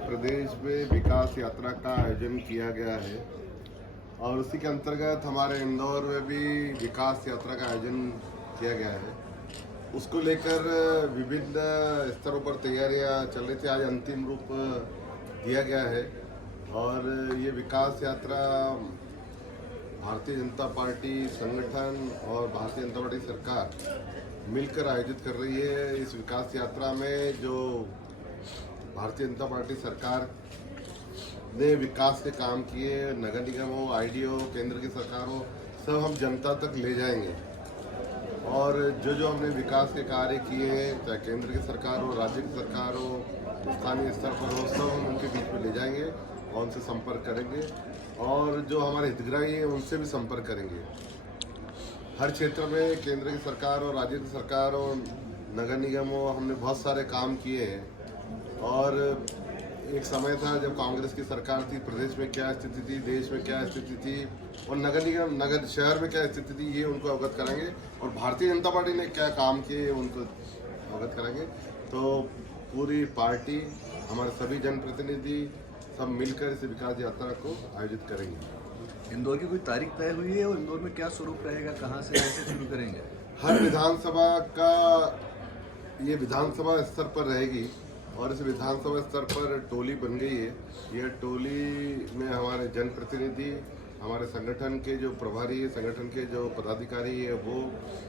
प्रदेश में विकास यात्रा का आयोजन किया गया है और उसी के अंतर्गत हमारे इंदौर में भी विकास यात्रा का आयोजन किया गया है। उसको लेकर विभिन्न स्तरों पर तैयारियां चल रही थी। आज अंतिम रूप दिया गया है और ये विकास यात्रा भारतीय जनता पार्टी संगठन और भारतीय जनता पार्टी सरकार मिलकर आयोजित कर रही है। इस विकास यात्रा में जो भारतीय जनता पार्टी सरकार ने विकास के काम किए, नगर निगम हो, आईडीओ, केंद्र की सरकार हो, सब हम जनता तक ले जाएंगे और जो हमने विकास के कार्य किए हैं, चाहे केंद्र की सरकार हो, राज्य की सरकार हो, स्थानीय स्तर पर हो, सब हम उनके बीच में ले जाएंगे और उनसे संपर्क करेंगे और जो हमारे हितग्राही हैं उनसे भी संपर्क करेंगे। हर क्षेत्र में केंद्र की सरकार और राज्य की सरकार और नगर निगम हो, हमने बहुत सारे काम किए हैं और एक समय था जब कांग्रेस की सरकार थी, प्रदेश में क्या स्थिति थी, देश में क्या स्थिति थी और नगर निगम नगर शहर में क्या स्थिति थी, ये उनको अवगत कराएंगे और भारतीय जनता पार्टी ने क्या काम किए उनको अवगत कराएंगे। तो पूरी पार्टी, हमारे सभी जनप्रतिनिधि सब मिलकर इस विकास यात्रा को आयोजित करेंगे। इंदौर की कोई तारीख तय हुई है और इंदौर में क्या स्वरूप रहेगा, कहाँ से कैसे शुरू करेंगे? हर विधानसभा का ये विधानसभा स्तर पर रहेगी और इस विधानसभा स्तर पर टोली बन गई है। यह टोली में हमारे जनप्रतिनिधि, हमारे संगठन के जो प्रभारी है, संगठन के जो पदाधिकारी है,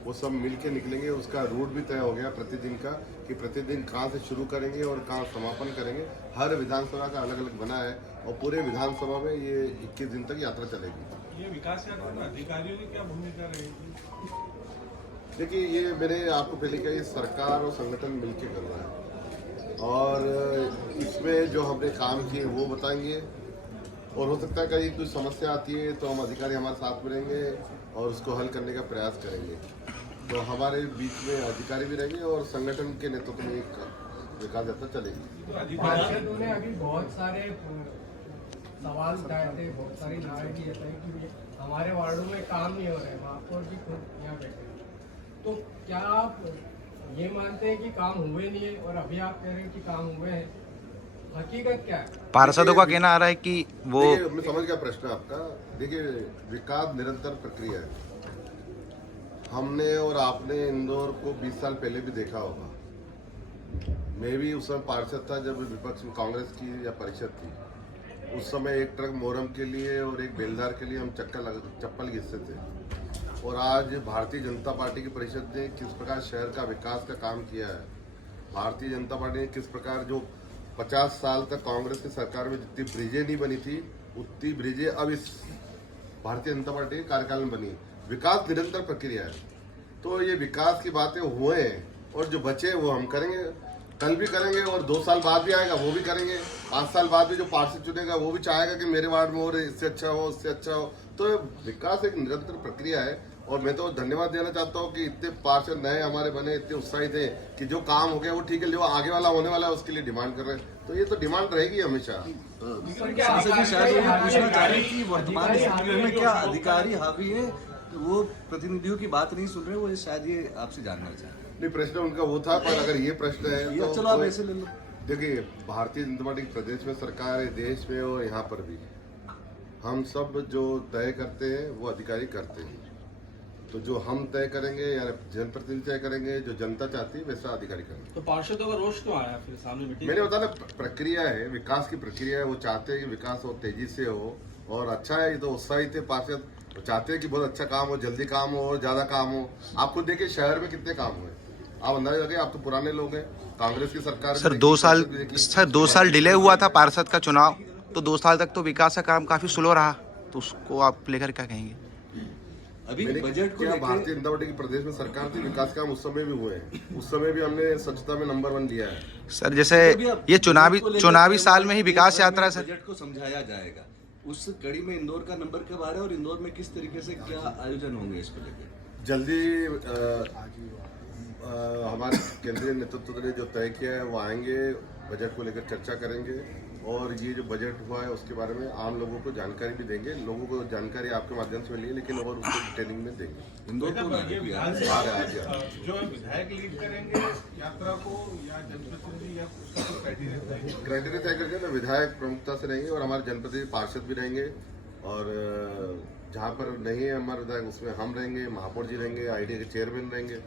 वो सब मिल के निकलेंगे। उसका रूट भी तय हो गया प्रतिदिन का कि प्रतिदिन कहाँ से शुरू करेंगे और कहाँ समापन करेंगे। हर विधानसभा का अलग अलग बना है और पूरे विधानसभा में ये 21 दिन तक यात्रा चलेगी। ये विकास यात्रा में अधिकारियों की क्या भूमिका रहेगी? देखिए, ये मैंने आपको पहले कहा, ये सरकार और संगठन मिलकर कर रहा है और इसमें जो हमने काम किए वो बताएंगे और हो सकता है कहीं कोई समस्या आती है तो हम अधिकारी हमारे साथ में रहेंगे और उसको हल करने का प्रयास करेंगे। तो हमारे बीच में अधिकारी भी रहेंगे और संगठन के नेतृत्व में एक विकास यात्रा चलेगी। पार्षदों ने अभी बहुत सारे सवाल उठाए थे, बहुत सारी नाराजगी जताई कि हमारे वार्डों में काम नहीं हो रहे, महापौर भी खुद यहाँ बैठे। तो क्या आप ये मानते हैं कि काम हुए नहीं है और अभी आप कह रहे हैं कि काम हुए हैं? हकीकत क्या है? पार्षदों का कहना आ रहा है कि वो मैं समझ गया प्रश्न आपका। देखिए, विकास निरंतर प्रक्रिया है। हमने और आपने इंदौर को 20 साल पहले भी देखा होगा। मैं भी उस समय पार्षद था जब विपक्ष में कांग्रेस की या परिषद थी। उस समय एक ट्रक मोहरम के लिए और एक बेलदार के लिए हम चप्पल घिसते थे और आज भारतीय जनता पार्टी की परिषद ने किस प्रकार शहर का विकास का काम किया है, भारतीय जनता पार्टी ने किस प्रकार जो 50 साल तक कांग्रेस की सरकार में जितनी ब्रिजें नहीं बनी थी उतनी ब्रिजें अब इस भारतीय जनता पार्टी के कार्यकाल में बनी। विकास निरंतर प्रक्रिया है। तो ये विकास की बातें हुए हैं और जो बचे वो हम करेंगे, कल भी करेंगे और 2 साल बाद भी आएगा वो भी करेंगे। 5 साल बाद भी जो पार्षद चुनेगा वो भी चाहेगा कि मेरे वार्ड में और इससे अच्छा हो, उससे अच्छा हो। तो विकास एक निरंतर प्रक्रिया है और मैं तो धन्यवाद देना चाहता हूँ कि इतने पार्षद नए हमारे बने, इतने उत्साहित हैं कि जो काम हो गया वो ठीक है, जो आगे वाला होने वाला है उसके लिए डिमांड कर रहे हैं। तो ये तो डिमांड रहेगी हमेशा। सांसद जी शायद ये पूछना चाह रहे हैं कि वर्तमान स्थिति में क्या अधिकारी हावी है, वो प्रतिनिधियों की बात नहीं सुन रहे, वो शायद ये आपसे जानना चाह रहे हैं। नहीं, प्रश्न उनका वो था, पर अगर ये प्रश्न है तो चलो आप ऐसे ले लो। देखिए, भारतीय जनता पार्टी प्रदेश में सरकार है, देश में और यहाँ पर भी हम सब जो तय करते हैं वो अधिकारी करते हैं। तो जो हम तय करेंगे या जनप्रतिनिधि तय करेंगे, जो जनता चाहती है वैसा अधिकारी करेंगे। तो पार्षदों का रोष क्यों आया फिर सामने मीटिंग? मैंने बताया ना, प्रक्रिया है, विकास की प्रक्रिया है। वो चाहते हैं कि विकास हो, तेजी से हो और अच्छा है। ये तो उत्साहित है पार्षद, वो चाहते हैं कि बहुत अच्छा काम हो, जल्दी काम हो और ज्यादा काम हो। आप खुद देखिए शहर में कितने काम हुए, आप अंदाजा लगे। आप तो पुराने लोग हैं, कांग्रेस की सरकार सर 2 साल डिले हुआ था पार्षद का चुनाव, तो 2 साल तक तो विकास का काम काफी स्लो रहा, तो उसको आप लेकर क्या कहेंगे? अभी बजट को भारतीय जनता पार्टी की प्रदेश में सरकार थी, विकास काम उस समय भी हुए हैं। उस समय भी हमने स्वच्छता में नंबर 1 लिया है। सर जैसे ये चुनावी साल में ही विकास यात्रा सर बजट को समझाया जाएगा, उस कड़ी में इंदौर का नंबर कब आ रहा है और इंदौर में किस तरीके से क्या आयोजन होंगे इसको लेकर? जल्दी हमारे केंद्रीय नेतृत्व ने जो तय किया है वो आएंगे, बजट को लेकर चर्चा करेंगे और ये जो बजट हुआ है उसके बारे में आम लोगों को जानकारी भी देंगे। लोगों को जानकारी आपके माध्यम से मिली है, लेकिन और उसको डिटेलिंग में देंगे। इंदौर को जो विधायक लीड करेंगे यात्रा को या जनप्रतिनिधि या उसका कोई क्राइटेरिया तय है? क्राइटेरिया तय करके ना विधायक प्रमुखता से रहेंगे और हमारे जनप्रतिनिधि पार्षद भी रहेंगे और जहाँ पर नहीं है हमारे विधायक उसमें हम रहेंगे, महापौर जी रहेंगे, आईडी के चेयरमैन रहेंगे,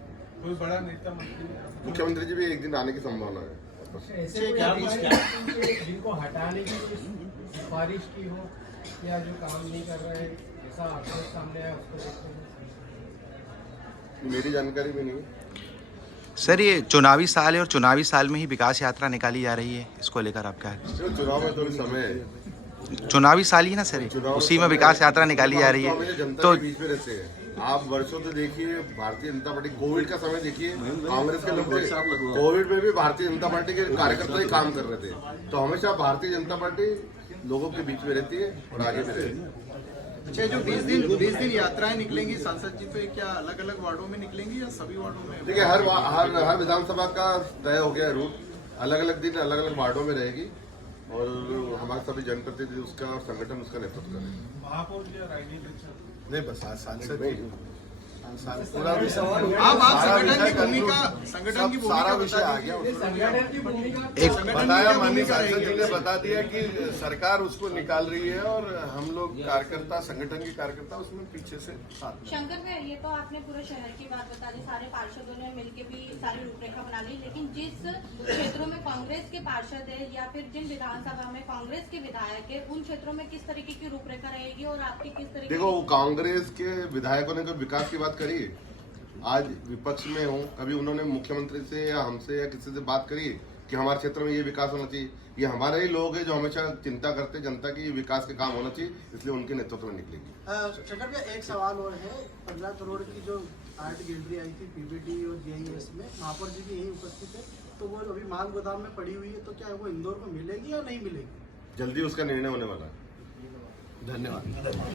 कोई बड़ा नेता मंत्री मुख्यमंत्री जी भी एक दिन आने की संभावना है। ऐसे कोई अधिकारी हैं जिनको हटाने की सिफारिश की हो या जो काम नहीं कर रहे हैं, ऐसा आपके सामने आया उसको देखते हैं? मेरी जानकारी में नहीं है। सर ये चुनावी साल है और चुनावी साल में ही विकास यात्रा निकाली जा रही है, इसको लेकर आप क्या है? चुनाव में थोड़ी समय है, चुनावी साल ही ना सर ये, उसी में विकास यात्रा निकाली जा रही हमेशा है जनता तो के बीच में रहते हैं। आप वर्षों से देखिए भारतीय जनता पार्टी, कोविड का समय देखिए, कांग्रेस के लोग थे, कोविड में भी भारतीय जनता पार्टी के कार्यकर्ता ही काम कर रहे थे। तो हमेशा भारतीय जनता पार्टी लोगों के बीच में रहती है और आगे भी रहेगी। अच्छा, जो 20 दिन यात्राएं निकलेंगी सांसद जी पे, क्या अलग अलग वार्डों में निकलेंगी या सभी वार्डों में? देखिए हर विधानसभा का तय हो गया रूट, अलग अलग दिन अलग अलग वार्डों में रहेगी और हमारे सभी जनप्रतिनिधि उसका संगठन उसका नेतृत्व करेंगे। महापौर जी और राजनीतिक नहीं बस सांसद नहीं, पूरा आप संगठन की भूमिका विषय आ गया। ये संगठन की भूमिका एक बताया माननीय सांसद जी ने बता दिया कि सरकार उसको निकाल रही है और हम लोग कार्यकर्ता, संगठन के कार्यकर्ता उसमें पीछे से साथ में। शंकर भाई, ये तो आपने पूरे शहर की बात बता दी, सारे पार्षदों ने मिलकर भी सारी रूपरेखा बना ली, लेकिन जिस क्षेत्रों में कांग्रेस के पार्षद है या फिर जिन विधानसभा में कांग्रेस के विधायक है, उन क्षेत्रों में किस तरीके की रूपरेखा रहेगी और आपकी किस तरीके? देखो कांग्रेस के विधायकों ने कोई विकास की बात करी, आज विपक्ष में हो, कभी उन्होंने मुख्यमंत्री से या हमसे या किसी से बात करी कि हमारे क्षेत्र में ये विकास होना चाहिए? ये हमारे ही लोग हैं जो हमेशा चिंता करते जनता की विकास के काम होना चाहिए, इसलिए उनके नेतृत्व में निकलेगी। शंकर भैया, एक सवाल और है। 15 करोड़ की जो आर्ट गैलरी आई थी पीपीटी और जेईएस में, महापौर जी भी यही उपस्थित है, तो वो अभी माल गोदाम में पड़ी हुई है, तो क्या वो इंदौर में मिलेगी या नहीं मिलेगी? जल्दी उसका निर्णय होने वाला है। धन्यवाद।